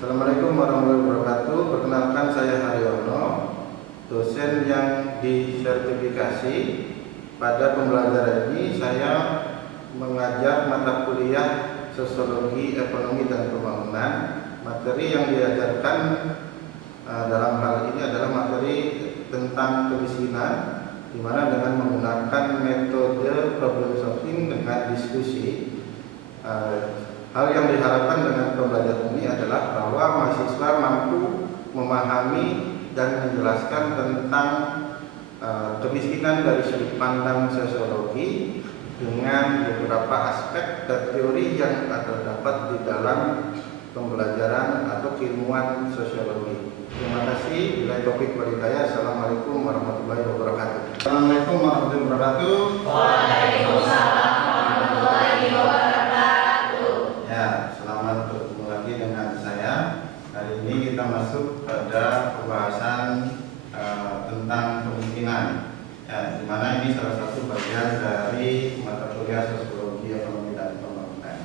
Assalamualaikum warahmatullahi wabarakatuh. Perkenalkan, saya Haryono, dosen yang disertifikasi. Pada pembelajaran ini saya mengajar mata kuliah Sosiologi, Ekonomi, dan Pembangunan. Materi yang diajarkan dalam hal ini adalah materi tentang kemiskinan, di mana dengan menggunakan metode problem solving dengan diskusi. Hal yang diharapkan dengan pembelajaran ini adalah bahwa mahasiswa mampu memahami dan menjelaskan tentang kemiskinan dari sudut pandang sosiologi dengan beberapa aspek dan teori yang terdapat di dalam pembelajaran atau keilmuan sosiologi. Terima kasih. Bila topik walhidayah. Assalamualaikum warahmatullahi wabarakatuh. Assalamualaikum warahmatullahi wabarakatuh. Waalaikumsalam warahmatullahi wabarakatuh. Ya, selamat bertemu lagi dengan saya. Hari ini kita masuk pada pembahasan tentang kemiskinan. Ya, di mana ini salah satu bagian dari mata kuliah Sosiologi, Ekonomi, dan Pembangunan.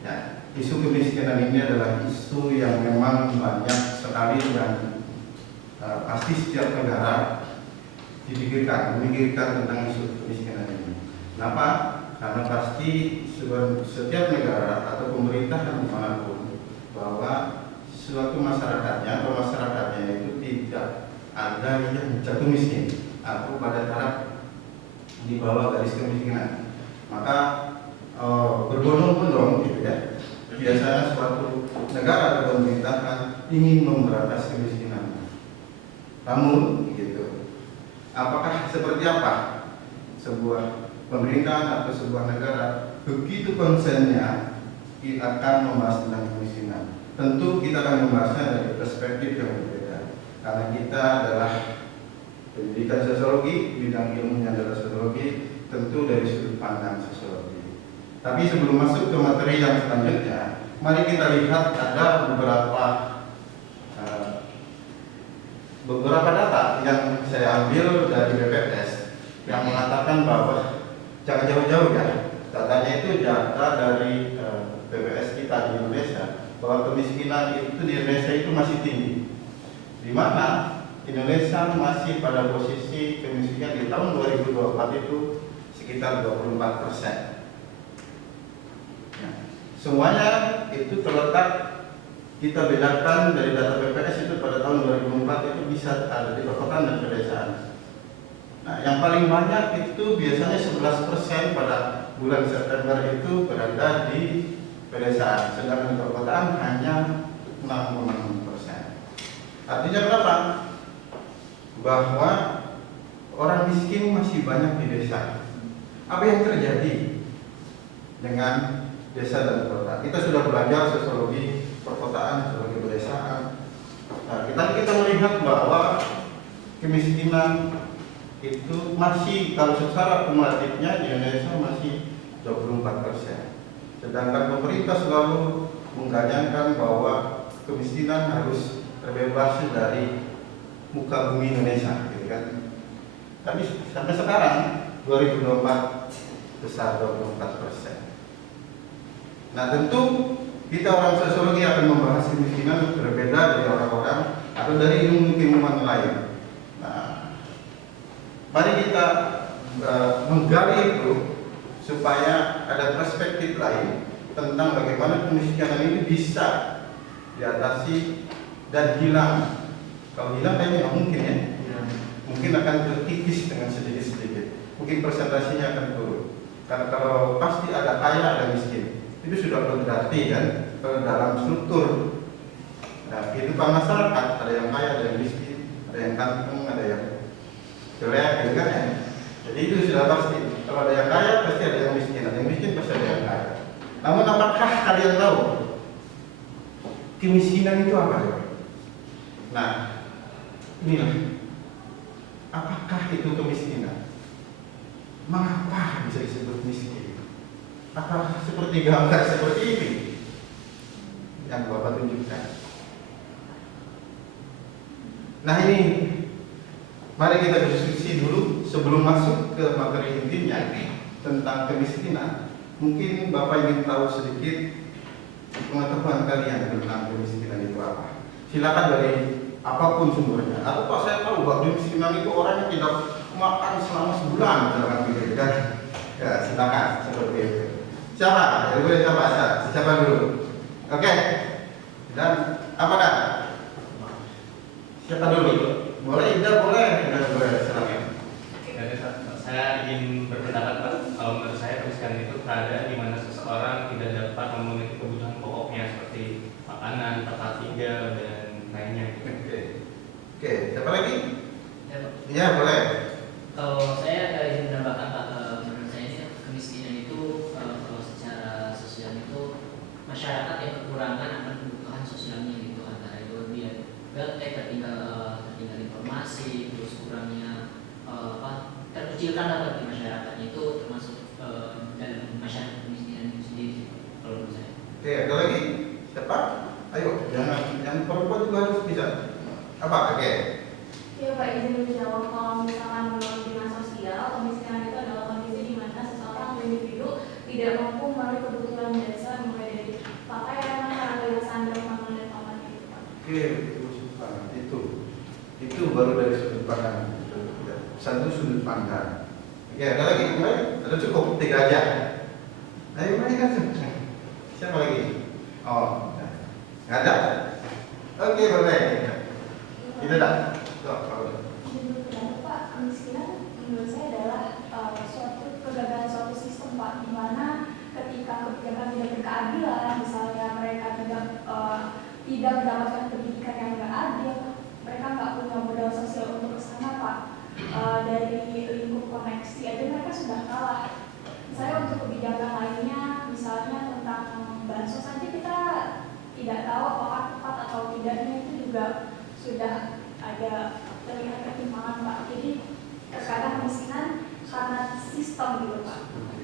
Ya, isu kemiskinan ini adalah isu yang memang banyak sekali dan pasti setiap negara memikirkan tentang isu kemiskinan ini. Kenapa? Karena pasti setiap negara atau pemerintah dimanapun bahwa suatu masyarakatnya itu tidak ada yang jatuh miskin atau pada taraf di bawah garis kemiskinan, maka berbondong-bondong gitu ya. Biasanya suatu negara atau pemerintahan ingin memberantas kemiskinan. Namun gitu, apakah seperti apa sebuah pemerintahan atau sebuah negara begitu konsennya akan membahas tentang kemiskinan? Tentu kita akan membahasnya dari perspektif yang berbeda, karena kita adalah pendidikan sosiologi, bidang ilmunya adalah sosiologi, tentu dari sudut pandang sosiologi. Tapi sebelum masuk ke materi yang selanjutnya, mari kita lihat ada beberapa data yang saya ambil dari BPS yang mengatakan bahwa jangan jauh-jauh ya, datanya itu data dari BPS kita di Indonesia, bahwa kemiskinan itu di Indonesia itu masih tinggi, di mana Indonesia masih pada posisi kemiskinan di tahun 2024 itu sekitar 24%. Semuanya itu terletak, kita bedakan dari data BPS itu pada tahun 2004 itu bisa ada di perkotaan dan pedesaan. Nah, yang paling banyak itu biasanya 11% pada bulan September itu berada di pedesaan, sedangkan di perkotaan hanya 6,6%. Artinya berapa? Bahwa orang miskin masih banyak di desa. Apa yang terjadi dengan desa dan kota? Kita sudah belajar sosiologi perkotaan, sosiologi pedesaan. Nah, kita melihat bahwa kemiskinan itu masih, kalau secara kumulatifnya di Indonesia masih 24%. Sedangkan pemerintah selalu menggayankan bahwa kemiskinan harus terbebas dari muka bumi Indonesia, gitu kan? Tapi sampai sekarang 2024 besar 24%. Nah, tentu kita orang sosiologi akan membahas kemiskinan berbeda dari orang-orang atau dari ilmu-ilmuwan lain. Nah, mari kita menggali itu supaya ada perspektif lain tentang bagaimana kemiskinan ini bisa diatasi dan hilang. Kalau hilang kayaknya nggak mungkin ya. Mungkin akan terkikis dengan sedikit-sedikit. Mungkin persentasenya akan turun. Karena kalau pasti ada kaya ada miskin, itu sudah berarti kan dalam struktur kehidupan masyarakat, ada yang kaya, ada yang miskin, ada yang kampung, ada yang jelek, gitu kan ya. Jadi itu sudah pasti. Kalau ada yang kaya pasti ada yang miskin pasti ada yang kaya. Namun apakah kalian tahu kemiskinan itu apa? Nah, inilah, apakah itu kemiskinan? Mengapa bisa disebut miskin? Apakah seperti gambar seperti ini yang Bapak tunjukkan? Nah, ini mari kita diskusi dulu sebelum masuk ke materi intinya tentang kemiskinan. Mungkin Bapak ingin tahu sedikit pengetahuan kalian tentang kemiskinan itu. silakan dari apapun sumbernya. Atau Pak saya tahu bahwa kemiskinan itu orang yang tidak makan selama sebulan, misalkan begitu kan? Ya silakan seperti itu. Siapa? Boleh siapa dulu? Oke. Dan apa dah? Siapa dulu? Boleh, boleh, silakan. Saya ingin berpendapat Pak, kalau menurut saya kemiskinan itu keadaan di mana seseorang tidak dapat memenuhi kebutuhan pokoknya seperti makanan, tempat tinggal dan lainnya. Oke, siapa lagi? Ya, Pak. Ya boleh. Kalau saya ingin menambahkan Pak, menurut saya ini kemiskinan itu kalau secara sosial itu masyarakat yang kekurangan akan kebutuhan sosialnya gitu, antara itu dia tertinggal informasi, terus kurangnya terkecilkan dapat di masyarakatnya itu termasuk dalam masyarakat kemiskinan itu sendiri kalau menurut saya. Oke, ada lagi? Siapa? Ayo, yang perempuan juga harus bisa. Apa? Oke. Ya Pak, izin menjawab. Kalau misalkan menurut dinas sosial, kemiskinan itu adalah kondisi di mana seseorang atau individu tidak mampu memenuhi kebutuhan dasar mulai dari pakaian, makanan, sandang, makanan dan papan itu Pak. Oke, itu baru dari sudut pandang. Satu sudut pandang. Oke, ada lagi? Ada cukup? 3 aja. Ayo, mari kan. Siapa lagi? Oh, nggak ada. Oke, boleh. Itu dah. Menurut Pak, kemiskinan menurut saya adalah suatu kegagalan suatu sistem Pak, di mana ketika kebijakan tidak berkeadilan, misalnya mereka tidak mendapatkan pendidikan yang nggak adil, mereka nggak punya modal sosial untuk kesana Pak. Dari lingkup koneksi aja mereka sudah kalah. Misalnya untuk kebijakan lainnya, misalnya tentang bansos saja kita tidak tahu apakah tepat atau tidaknya, itu juga sudah ada terlihat ketimpangan Pak. Jadi terkadang kemiskinan karena sistem gitu Pak.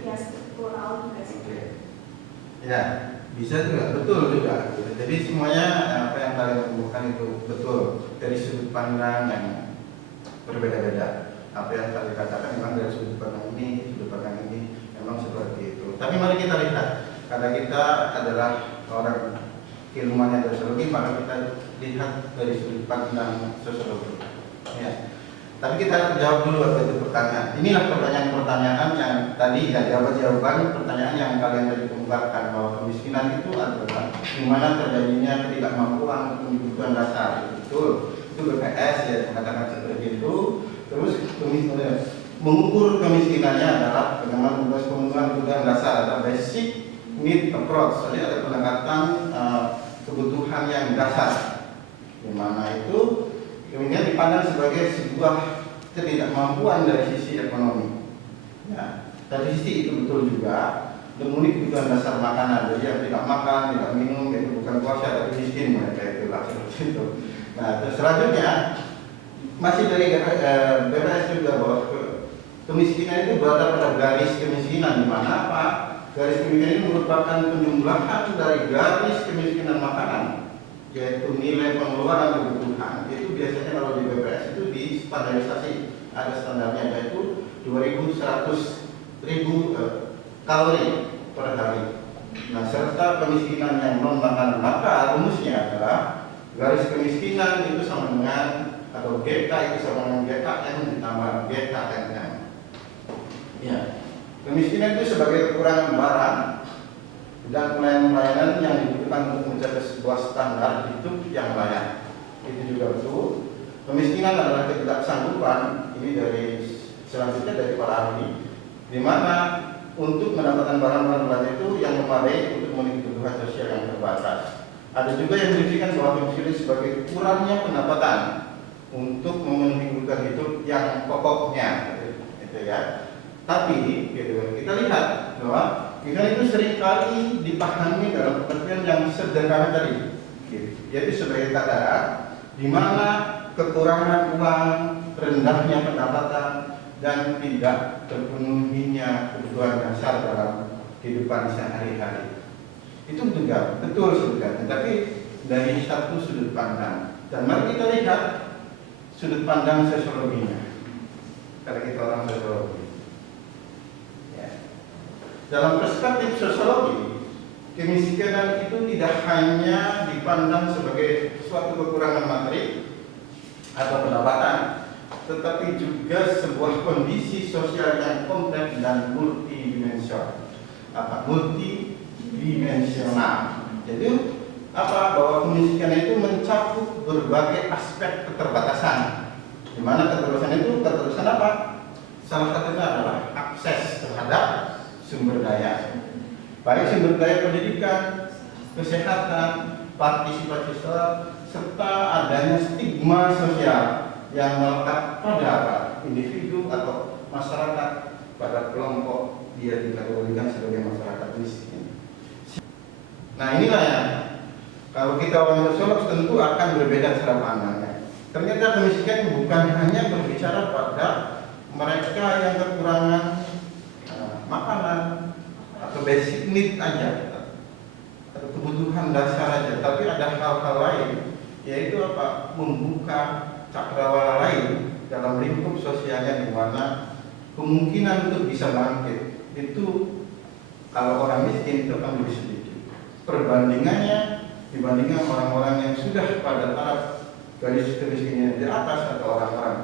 Ya struktural juga sih. Ya, bisa juga, betul juga. Jadi semuanya apa yang kalian temukan itu betul dari sudut pandang yang berbeda-beda. Apa yang kalian katakan memang dari sudut pandang ini, memang seperti itu. Tapi mari kita lihat, karena kita adalah orang ilmuwan yang sosiologi, maka kita lihat dari sudut pandang sosiologi. Ya. Tapi kita jawab dulu apa itu pertanyaan. Inilah pertanyaan-pertanyaan yang tadi ya jawaban pertanyaan yang kalian tadi kemukakan, bahwa kemiskinan itu adalah di mana terjadinya ketidakmampuan kebutuhan dasar. Betul. Itu BPS ya mengatakan seperti itu. Terus mengukur kemiskinannya adalah dengan pemenuhan kebutuhan dasar atau basic need approach. Jadi ada pendekatan kebutuhan yang dasar, di mana itu kemudian dipandang sebagai sebuah ketidakmampuan dari sisi ekonomi. Ya, dari sisi itu betul juga memenuhi kebutuhan dasar makanan. Jadi yang tidak makan, tidak minum itu bukan puasa tapi miskin, mereka itulah seperti itu. Nah, terus selanjutnya masih dari BPS juga bahwa kemiskinan itu berada pada garis kemiskinan, di mana apa? Garis kemiskinan ini merupakan penjumlahan dari garis kemiskinan makanan, yaitu nilai pengeluaran kebutuhan. Itu biasanya kalau di BPS itu di standarisasi, ada standarnya, yaitu 2.100.000 kalori per hari. Nah, serta kemiskinan yang non makanan, maka rumusnya adalah garis kemiskinan itu sama dengan, atau GK itu sama dengan GKM ditambah GKMM. Ya, kemiskinan itu sebagai kekurangan barang dan pelayanan-pelayanan yang dibutuhkan untuk mencapai sebuah standar hidup yang layak. Itu juga betul. Kemiskinan adalah ketidaksanggupan, ini dari selanjutnya dari para ahli, di mana untuk mendapatkan barang-barang itu yang memadai untuk memenuhi kebutuhan sosial yang terbatas. Ada juga yang menunjukkan bahwa kemiskinan sebagai kurangnya pendapatan untuk memenuhi kebutuhan hidup yang pokoknya, gitu ya. Tapi gitu, kita lihat bahwa kemiskinan itu seringkali dipahami dalam pengertian yang sederhana tadi, gitu. Yaitu sebagai keadaan di mana kekurangan uang, rendahnya pendapatan, dan tidak terpenuhinya kebutuhan dasar dalam kehidupan sehari-hari. Itu juga betul sebenarnya, tapi dari satu sudut pandang. Dan mari kita lihat sudut pandang sosiologinya, karena kita orang sosiologi. Ya. Dalam perspektif sosiologi, kemiskinan itu tidak hanya dipandang sebagai suatu kekurangan materi atau pendapatan, tetapi juga sebuah kondisi sosial yang kompleks dan multidimensional. Multidimensional. Jadi bahwa kemiskinan itu mencakup berbagai aspek keterbatasan. Di mana keterbatasan apa? Salah satunya adalah akses terhadap sumber daya. Baik sumber daya pendidikan, kesehatan, partisipasi sosial, serta adanya stigma sosial yang melekat pada individu atau masyarakat pada kelompok dia dikategorikan sebagai masyarakat miskin. Nah inilah ya, kalau kita orang sosiolog tentu akan berbeda cara pandangnya. Ternyata kemiskinan bukan hanya berbicara pada mereka yang kekurangan makanan atau basic need aja atau kebutuhan dasar aja, tapi ada hal-hal lain, yaitu membuka cakrawala lain dalam lingkup sosialnya, di mana kemungkinan untuk bisa bangkit itu kalau orang miskin itu akan lebih sedikit perbandingannya dibandingkan orang-orang yang sudah pada taraf garis kemiskinan di atas atau orang-orang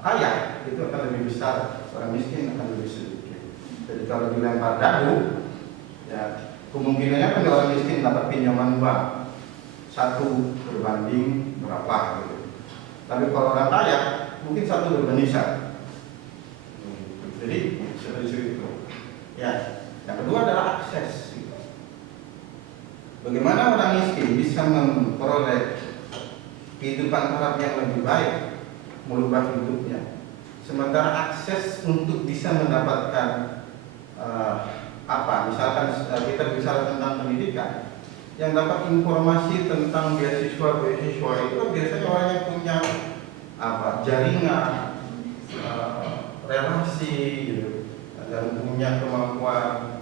kaya itu akan lebih besar, orang miskin akan lebih sedikit. Jadi kalau dilempar dagu, ya kemungkinannya kan orang miskin dapat pinjaman bank 1 berbanding berapa gitu. Tapi kalau orang kaya mungkin 1 berbanding 1. Jadi seperti itu. Ya, yang kedua adalah akses. Bagaimana orang miskin bisa memperoleh kehidupan harap yang lebih baik, merubah hidupnya, sementara akses untuk bisa mendapatkan misalkan kita bicara tentang pendidikan, yang dapat informasi tentang beasiswa itu biasanya orang yang punya jaringan, relasi gitu, dan punya kemampuan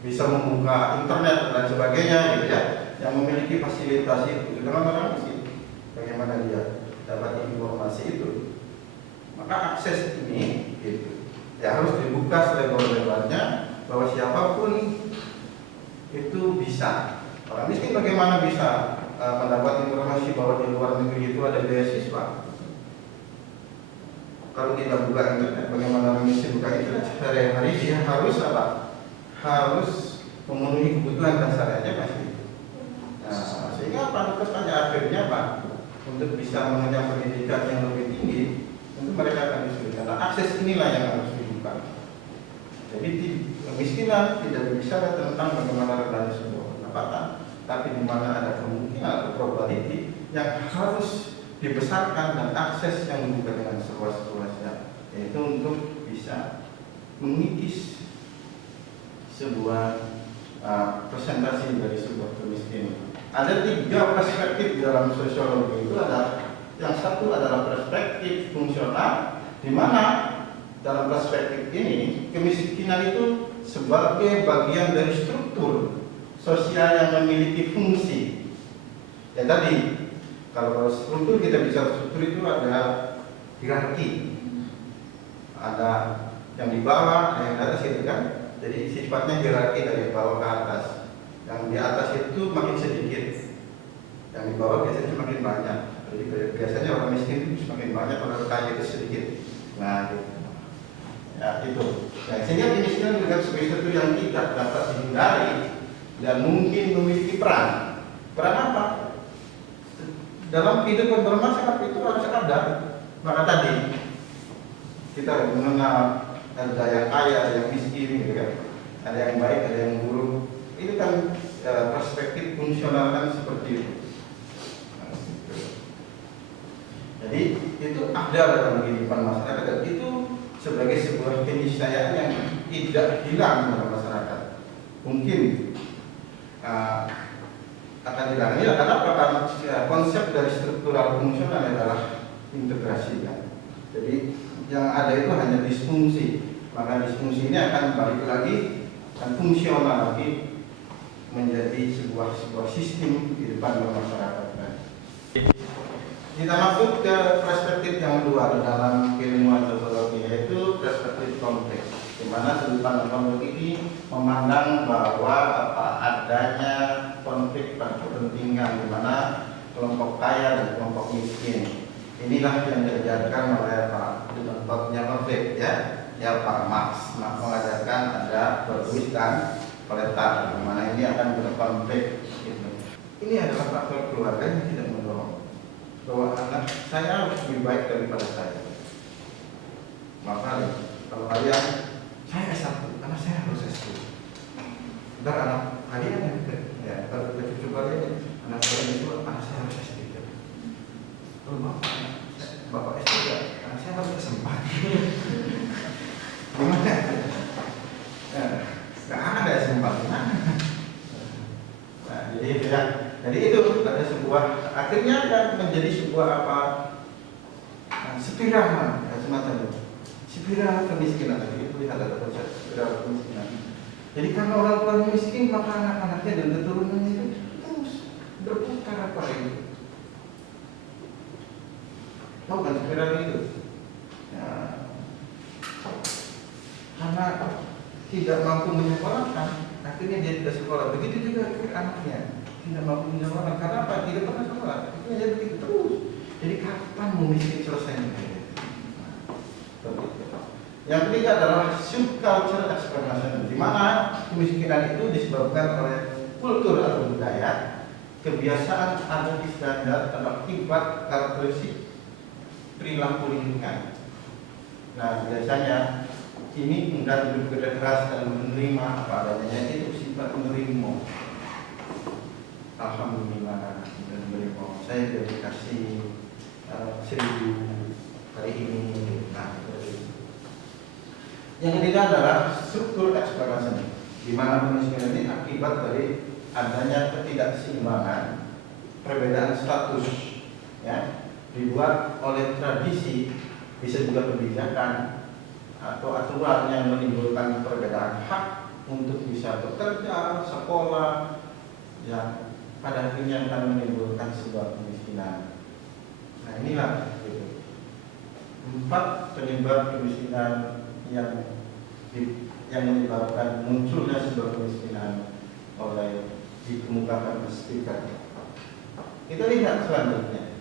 bisa membuka internet dan sebagainya gitu ya, yang memiliki fasilitas itu. Dengan orang miskin, bagaimana dia dapat informasi itu? Maka akses ini gitu, ya harus dibuka selebar-lebarnya, bahwa siapapun itu bisa. Orang miskin bagaimana bisa mendapat informasi bahwa di luar negeri itu ada beasiswa? Kalau kita buka internet, bagaimana orang miskin buka internet? Sehari-hari dia harus harus memenuhi kebutuhan dasarnya pasti. Nah, sehingga terus pada akhirnya untuk bisa mengenyam pendidikan yang lebih tinggi, tentu mereka akan kesulitan. Nah, akses inilah yang harus dibuka. Jadi kemiskinan tidak berbicara tentang bagaimana rendahnya sebuah pendapatan, tapi di mana ada kemungkinan atau probability yang harus dibesarkan dan akses yang dibuka dengan seluas-luasnya, yaitu untuk bisa mengikis sebuah presentasi dari sebuah kemiskinan. Ada 3 perspektif dalam sosiologi itu. Yang satu adalah perspektif fungsional, di mana dalam perspektif ini kemiskinan itu sebagai bagian dari struktur sosial yang memiliki fungsi. Ya tadi, kalau struktur, kita bicara struktur itu ada hierarki, ada yang di bawah, ada yang di atas itu kan. Jadi sifatnya hierarki dari bawah ke atas. Yang di atas itu makin sedikit, yang di bawah biasanya makin banyak. Jadi biasanya orang miskin itu semakin banyak, orang kaya itu sedikit. Nah, ya itu. Nah, sehingga kemiskinan juga sebagai sesuatu yang tidak dapat dihindari dan mungkin memiliki peran. Peran apa? Dalam kehidupan bermasyarakat itu harus ada. Maka tadi kita mengenal ada yang kaya, ada yang miskin, gitu kan. Ada yang baik, ada yang buruk. Itu kan perspektif fungsional kan seperti itu. Jadi itu ada dalam kehidupan masyarakat, dan itu sebagai sebuah keniscayaan yang tidak hilang dalam masyarakat. Mungkin akan hilang. Ya, karena konsep dari struktural fungsional adalah integrasi kan. Jadi yang ada itu hanya disfungsi, maka disfungsi ini akan balik lagi dan fungsional lagi menjadi sebuah sistem kehidupan bermasyarakat. Kita masuk ke perspektif yang kedua dalam ilmu antropologi, yaitu perspektif konteks. di mana sudut pandang kelompok ini memandang bahwa adanya konflik kepentingan di mana kelompok kaya dan kelompok miskin. Inilah yang diajarkan oleh Pak contohnya konflik ya Pak Marx mengajarkan ada berduitkan proletar, di mana ini akan berkonflik. Gitu. Ini adalah faktor keluarga yang tidak mendorong bahwa anak saya harus lebih baik daripada saya. Maka kalau kalian saya S1, anak saya harus S2. Ntar anak kalian ya kalau cucu kalian anak kalian itu anak saya harus S3. Kalau bapak S3, anak saya harus S4. Gimana? Nggak ada S4 gimana? Nah, jadi itu ada sebuah akhirnya akan menjadi sebuah spiral semacam itu. Spiral kemiskinan tadi itu lihat ada konsep spiral kemiskinan. Jadi karena orang tuanya miskin maka anak-anaknya dan keturunannya itu terus berputar apa itu. Tahu kan spiral itu? Ya. Karena tidak mampu menyekolahkan, akhirnya dia tidak sekolah. Begitu juga anaknya tidak mampu menyekolahkan. Karena apa? Tidak pernah sekolah. Itu jadi begitu terus. Jadi kapan mau miskin selesainya? Yang ketiga adalah subculture explanation, di mana kemiskinan itu disebabkan oleh kultur atau budaya, kebiasaan adat standar atau akibat karakteristik perilaku lingkungan. Nah, biasanya ini enggan bekerja keras dan menerima apa adanya, itu sifat menerima. Alhamdulillah dan menerima. Saya sudah dikasih 1000 hari ini. Nah, yang ketiga adalah struktur explanation, di mana kemiskinan ini akibat dari adanya ketidakseimbangan, perbedaan status, ya, dibuat oleh tradisi, bisa juga kebijakan atau aturan yang menimbulkan perbedaan hak untuk bisa bekerja, sekolah, yang pada akhirnya akan menimbulkan sebuah kemiskinan. Nah, inilah gitu. 4 penyebab kemiskinan yang menyebabkan munculnya sebuah kemiskinan oleh dikemukakan speaker. Kita lihat selanjutnya,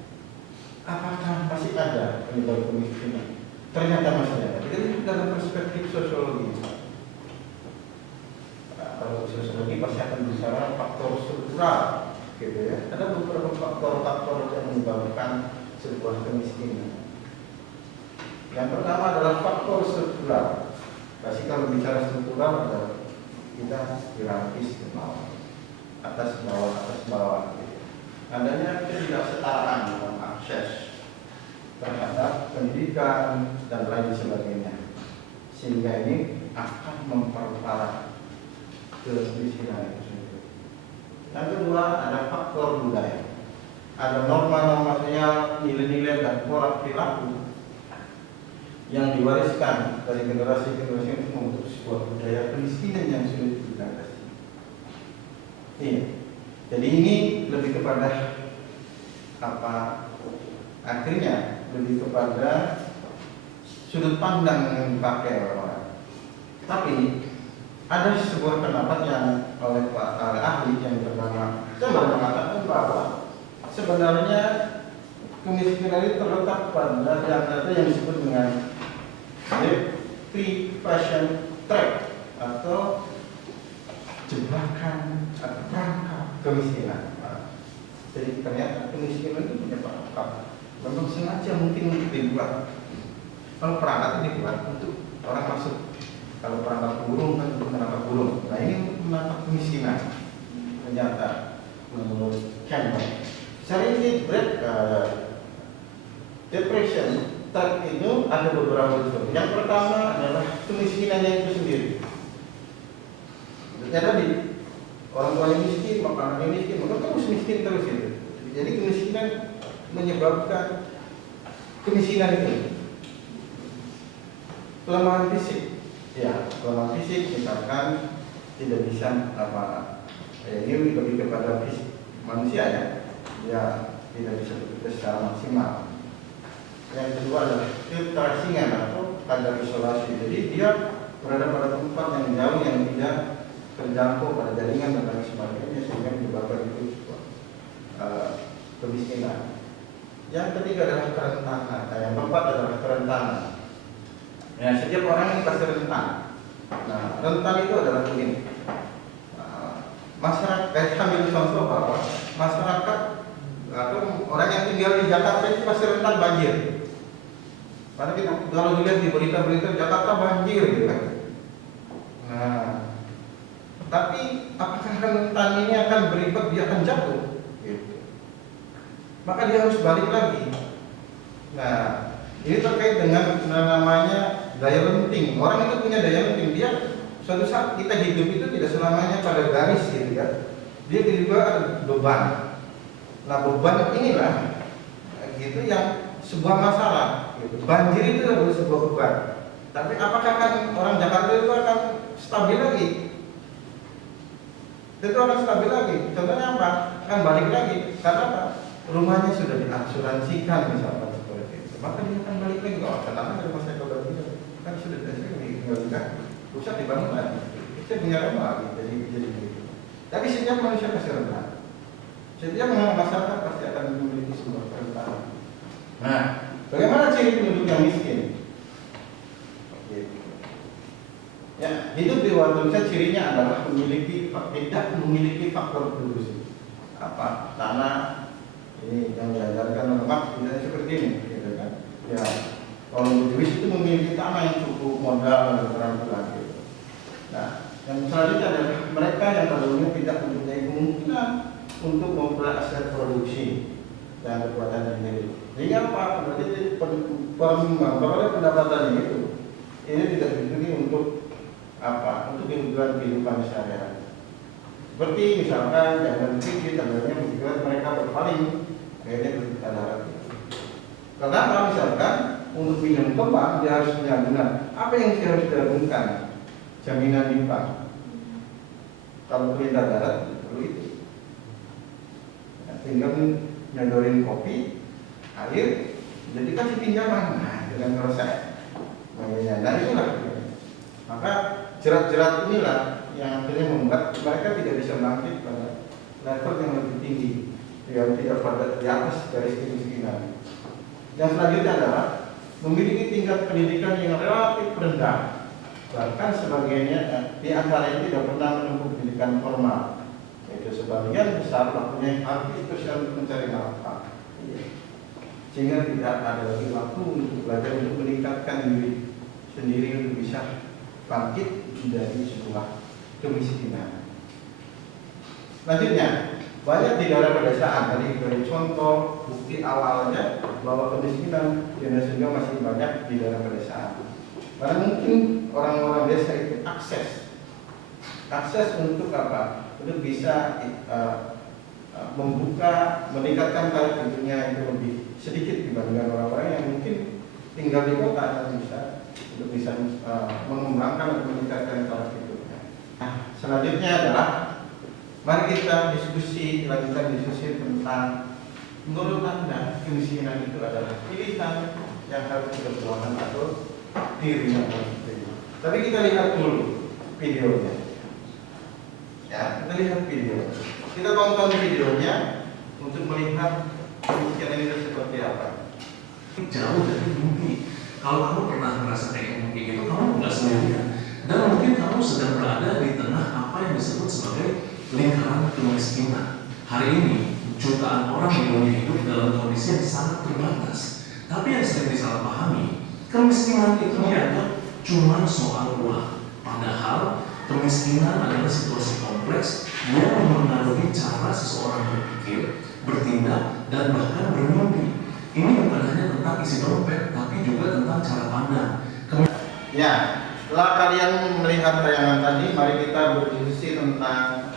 apakah masih ada penyebab kemiskinan? Ternyata masih ada. Kita lihat dalam perspektif sosiologi. Kalau sosiologi pasti akan bicara faktor struktural, gitu ya. Ada beberapa faktor-faktor yang menyebabkan sebuah kemiskinan. Yang pertama adalah faktor struktural. Pasti kalau bicara struktural adalah kita hierarkis ke bawah, atas bawah. Gitu. Adanya ketidaksetaraan dalam akses terhadap pendidikan dan lain sebagainya, sehingga ini akan memperparah kemiskinan itu sendiri. Yang kedua ada faktor budaya. Ada norma-norma sosial, nilai-nilai dan pola perilaku yang diwariskan dari generasi ke generasi untuk membentuk sebuah budaya kemiskinan yang sulit diatasi. Iya. Jadi ini lebih kepada akhirnya lebih kepada sudut pandang yang dipakai oleh orang. Tapi ada sebuah pendapat yang oleh ahli yang bernama Coba mengatakan bahwa sebenarnya kemiskinan itu terletak pada data yang disebut dengan deprivation trap atau jebakan atau perangkap kemiskinan. Jadi ternyata kemiskinan itu punya perangkap. Memang sengaja mungkin dibuat. Kalau perangkap itu dibuat untuk orang masuk. Kalau perangkap burung kan untuk menangkap burung. Nah ini untuk menangkap kemiskinan. Ternyata menurut Campbell. Seringly depression trap itu ada beberapa unsur. Yang pertama adalah kemiskinannya itu sendiri. Ternyata tadi orang tuanya miskin, maka anaknya miskin, maka terus miskin terus itu. Jadi kemiskinan menyebabkan kemiskinan itu. Kelemahan fisik, ya kelemahan fisik misalkan tidak bisa ini lebih kepada fisik manusia ya tidak bisa bekerja secara maksimal. Yang kedua adalah filtrasingan atau kadar isolasi. Jadi dia berada pada tempat yang jauh yang tidak terjangkau pada jaringan dan lain sebagainya sehingga menyebabkan itu kemiskinan. Yang ketiga adalah kerentanan. Yang keempat adalah kerentanan. Ya, setiap orang ini pasti rentan. Nah, rentan itu adalah begini. Masyarakat, ambil contoh bahwa masyarakat atau orang yang tinggal di Jakarta itu pasti rentan banjir. Karena kita kalau dilihat di berita-berita Jakarta banjir gitu kan. Nah, tapi apakah rentan ini akan berimbas dia akan jatuh? Gitu. Maka dia harus balik lagi. Nah, ini terkait dengan namanya daya lenting. Orang itu punya daya lenting. Dia suatu saat kita hidup itu tidak selamanya pada garis gitu kan. Dia juga ada beban. Nah, beban inilah gitu yang sebuah masalah. Gitu. Banjir itu adalah sebuah beban. Tapi apakah kan orang Jakarta itu akan stabil lagi? Tentu akan stabil lagi. Contohnya apa? Akan balik lagi. Karena apa? Rumahnya sudah diasuransikan misalnya seperti itu. Maka dia akan balik lagi. Oh, tenang aja rumah saya kalau banjir. Kan sudah tinggal pusat dibangun lagi. Kita punya rumah lagi. Jadi begitu. Tapi setiap manusia pasti rentan. Setiap masyarakat pasti akan memiliki sebuah kerentanan. Nah, bagaimana ciri penduduk yang miskin? Ya, hidup di Indonesia cirinya adalah tidak memiliki faktor produksi. Apa? Tanah ini yang diajarkan lemak tidak seperti ini, gitu kan? Ya, kalau Jewish itu memiliki tanah yang cukup modal dan keterampilan. Gitu. Nah, yang selanjutnya adalah mereka yang dahulunya tidak mempunyai kemungkinan untuk memperoleh aset produksi dan kekuatan sendiri. Jadi apa? Berarti memperoleh pendapatan itu ini tidak ditujukan untuk apa? Untuk kehidupan sehari-hari. Seperti misalkan jangan sedikit, tandanya membuat mereka berpaling, kayaknya ada hati. Kenapa? Misalkan untuk pinjam ke bank dia harus punya jaminan. Apa yang dia harus gabungkan? Jaminan di bank. Kalau perintah darat perlu itu. Tinggal nyodorin kopi, air, jadi kasih pinjaman. Nah, dengan selesai. Nah, itulah. Maka jerat-jerat inilah yang akhirnya membuat mereka tidak bisa bangkit pada level yang lebih tinggi, yang tidak pada di atas garis kemiskinan. Yang selanjutnya adalah memiliki tingkat pendidikan yang relatif rendah, bahkan sebagiannya di antaranya tidak pernah menempuh pendidikan formal. Itu sebagian besar waktunya artificial untuk mencari nafkah, sehingga tidak ada lagi waktu untuk belajar untuk meningkatkan diri sendiri untuk bisa bangkit dari sebuah kemiskinan. Selanjutnya, banyak di daerah pedesaan. Tadi dari contoh bukti awalnya bahwa kemiskinan di Indonesia masih banyak di daerah pedesaan. Karena mungkin orang-orang desa itu akses untuk apa? Untuk bisa meningkatkan taraf hidupnya itu lebih sedikit dibandingkan orang-orang yang mungkin tinggal di kota dan bisa mengembangkan dan meningkatkan taraf hidupnya. Nah, selanjutnya adalah mari kita lanjutkan diskusi tentang menurut Anda kemiskinan itu adalah pilihan yang harus kita perjuangkan atau diri yang harus diterima. Tapi kita lihat dulu videonya. Ya, kita lihat video. Kita tonton videonya untuk melihat kemiskinan itu seperti apa. Jauh dari mimpi. Kalau kamu pernah merasa kayak gitu, kamu nggak sendirian. Dan mungkin kamu sedang berada di tengah apa yang disebut sebagai lingkaran kemiskinan. Hari ini, jutaan orang di dunia hidup dalam kondisi yang sangat terbatas. Tapi yang sering disalahpahami, kemiskinan itu dianggap cuma soal uang. Padahal kemiskinan adalah situasi kompleks yang mempengaruhi cara seseorang berpikir, bertindak, dan bahkan bermimpi. Ini bukan hanya tentang isi dompet, tapi juga tentang cara pandang. Ya, setelah kalian melihat tayangan tadi, mari kita berdiskusi tentang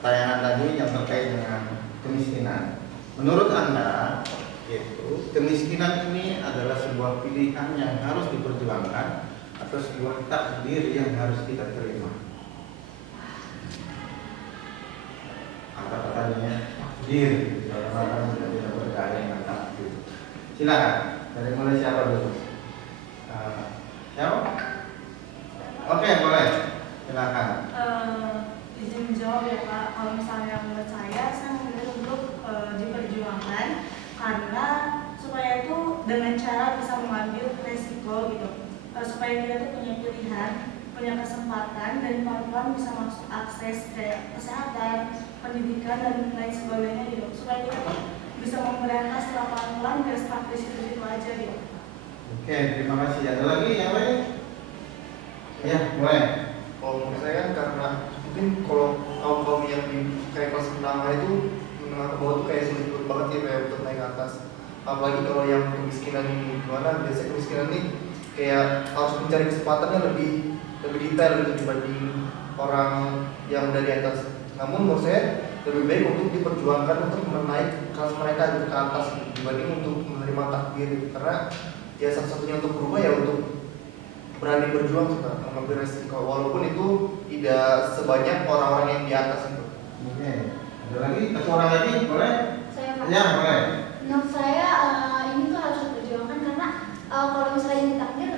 tayangan tadi yang terkait dengan kemiskinan. Menurut Anda, kemiskinan ini adalah sebuah pilihan yang harus diperjuangkan atau sebuah takdir yang harus kita terima? Kata-katanya takdir, karena kita tidak berdaya dengan takdir. Silakan, dari mulai siapa dulu? Siapa? Oke, dengan cara bisa mengambil resiko gitu, supaya kita tuh punya pilihan, punya kesempatan, dan pelan-pelan bisa masuk akses kayak kesehatan, pendidikan, dan lain sebagainya gitu, supaya kita tuh bisa memberantas pelan-pelan dan stuck di situ aja gitu. Oke, terima kasih. Ada lagi yang lain? Ya, mulai. Kalau menurut saya kan karena mungkin kalau kaum yang di kayak kelas menengah itu menengah ke bawah tuh kayak sulit banget ya kayak untuk naik ke atas. Apalagi kalau yang kemiskinan ini gimana? Biasanya kemiskinan ini kayak harus mencari kesempatannya lebih detail gitu dibanding orang yang udah di atas. Namun menurut saya lebih baik untuk diperjuangkan untuk menaik kelas mereka ke atas dibanding untuk menerima takdir gitu. Karena ya satu-satunya untuk berubah ya untuk berani berjuang kita mengambil resiko walaupun itu tidak sebanyak orang-orang yang di atas itu. Oke. Ada lagi? Satu orang lagi? Boleh? Saya Pak. Ya, boleh. Menurut saya ini tuh harus diperjuangkan karena kalau misalnya ini takdir,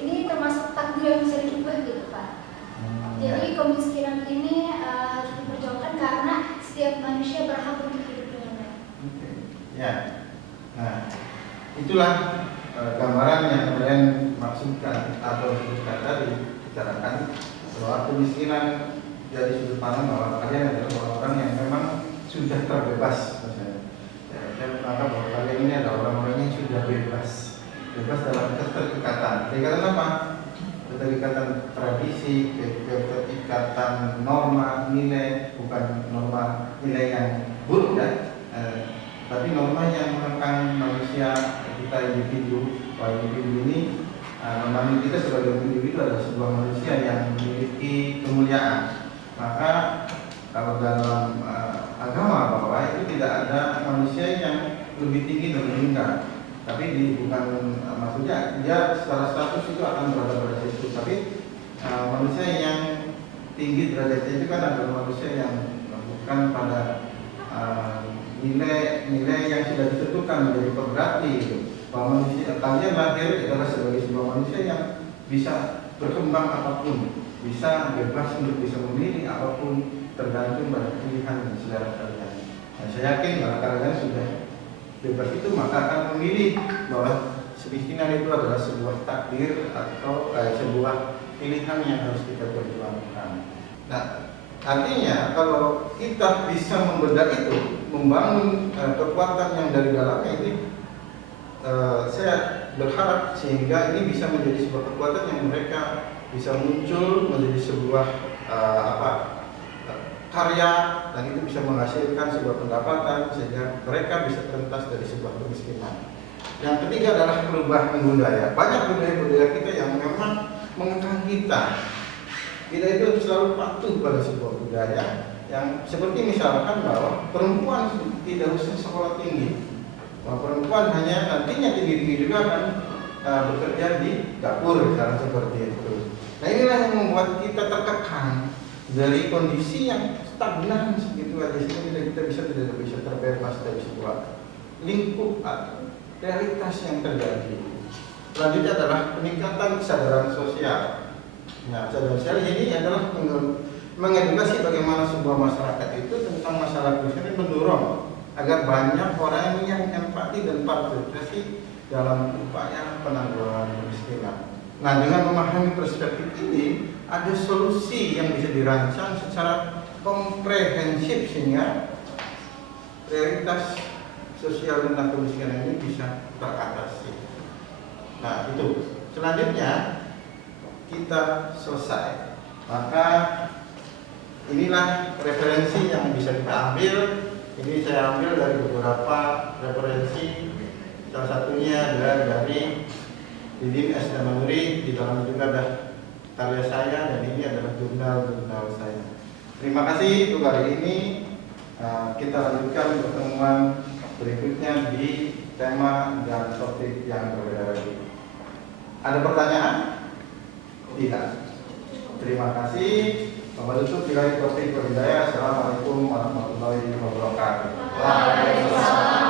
ini termasuk takdir yang bisa diubah gitu Pak. Jadi kemiskinan ini harus diperjuangkan karena setiap manusia berhak untuk hidup dengan baik. Oke. Ya. Nah, itulah gambaran yang kalian maksudkan atau sebutkan tadi, bicarakan bahwa kemiskinan dari sudut pandang bahwa kalian adalah orang-orang yang memang sudah terbebas. Ya, saya menganggap bahwa kalian ini adalah orang-orang yang sudah bebas dalam keterikatan. Keterikatan apa? Keterikatan tradisi, keterikatan norma nilai, bukan norma nilai yang buruk ya, tapi norma yang mengekang manusia kita individu. Bahwa individu ini memandang kita sebagai individu adalah sebuah manusia yang memiliki kemuliaan. Maka kalau dalam agama bahwa itu tidak ada manusia yang lebih tinggi dan lebih rendah. Tapi bukan maksudnya dia secara status itu akan berada pada situ. Tapi manusia yang tinggi derajatnya itu kan adalah manusia yang bukan pada nilai yang sudah ditentukan menjadi berarti gitu. Bahwa manusia kalian lahir adalah sebagai sebuah manusia yang bisa berkembang apapun, bisa bebas untuk bisa memilih apapun tergantung pada pilihan dan selera kalian. Nah, saya yakin kalau kalian sudah bebas itu maka akan memilih bahwa kemiskinan itu adalah sebuah takdir atau sebuah pilihan yang harus kita perjuangkan. Nah, artinya kalau kita bisa membedah itu, membangun kekuatan yang dari dalamnya ini, saya berharap sehingga ini bisa menjadi sebuah kekuatan yang mereka bisa muncul menjadi sebuah karya dan itu bisa menghasilkan sebuah pendapatan sehingga mereka bisa terlepas dari sebuah kemiskinan. Yang ketiga adalah perubahan budaya. Banyak budaya-budaya kita yang memang mengekang kita. Kita itu selalu patuh pada sebuah budaya yang seperti misalkan bahwa perempuan tidak usah sekolah tinggi. Bahwa perempuan hanya nantinya tinggi-tinggi juga akan bekerja di dapur misalnya seperti itu. Nah inilah yang membuat kita terkekang dari kondisi yang stagnan segitu aja sehingga kita tidak bisa terbebas dari sebuah lingkup atau realitas yang terjadi. Selanjutnya adalah peningkatan kesadaran sosial. Nah, kesadaran sosial ini adalah mengedukasi bagaimana sebuah masyarakat itu tentang masalah kemiskinan, mendorong agar banyak orang yang empati dan partisipasi dalam upaya penanggulangan kemiskinan. Nah, dengan memahami perspektif ini, ada solusi yang bisa dirancang secara komprehensif sehingga realitas sosial tentang kemiskinan ini bisa teratasi. Nah, itu. Selanjutnya kita selesai. Maka inilah referensi yang bisa kita ambil. Ini saya ambil dari beberapa referensi. Salah satunya adalah dari Didin S. Damanuri, di dalam juga ada karya saya dan ini adalah jurnal saya. Terima kasih untuk hari ini. Kita lanjutkan pertemuan berikutnya di tema dan topik yang berbeda lagi. Ada pertanyaan? Tidak. Terima kasih. Wabillahi taufiq wal hidayah. Assalamualaikum warahmatullahi wabarakatuh. Waalaikumsalam.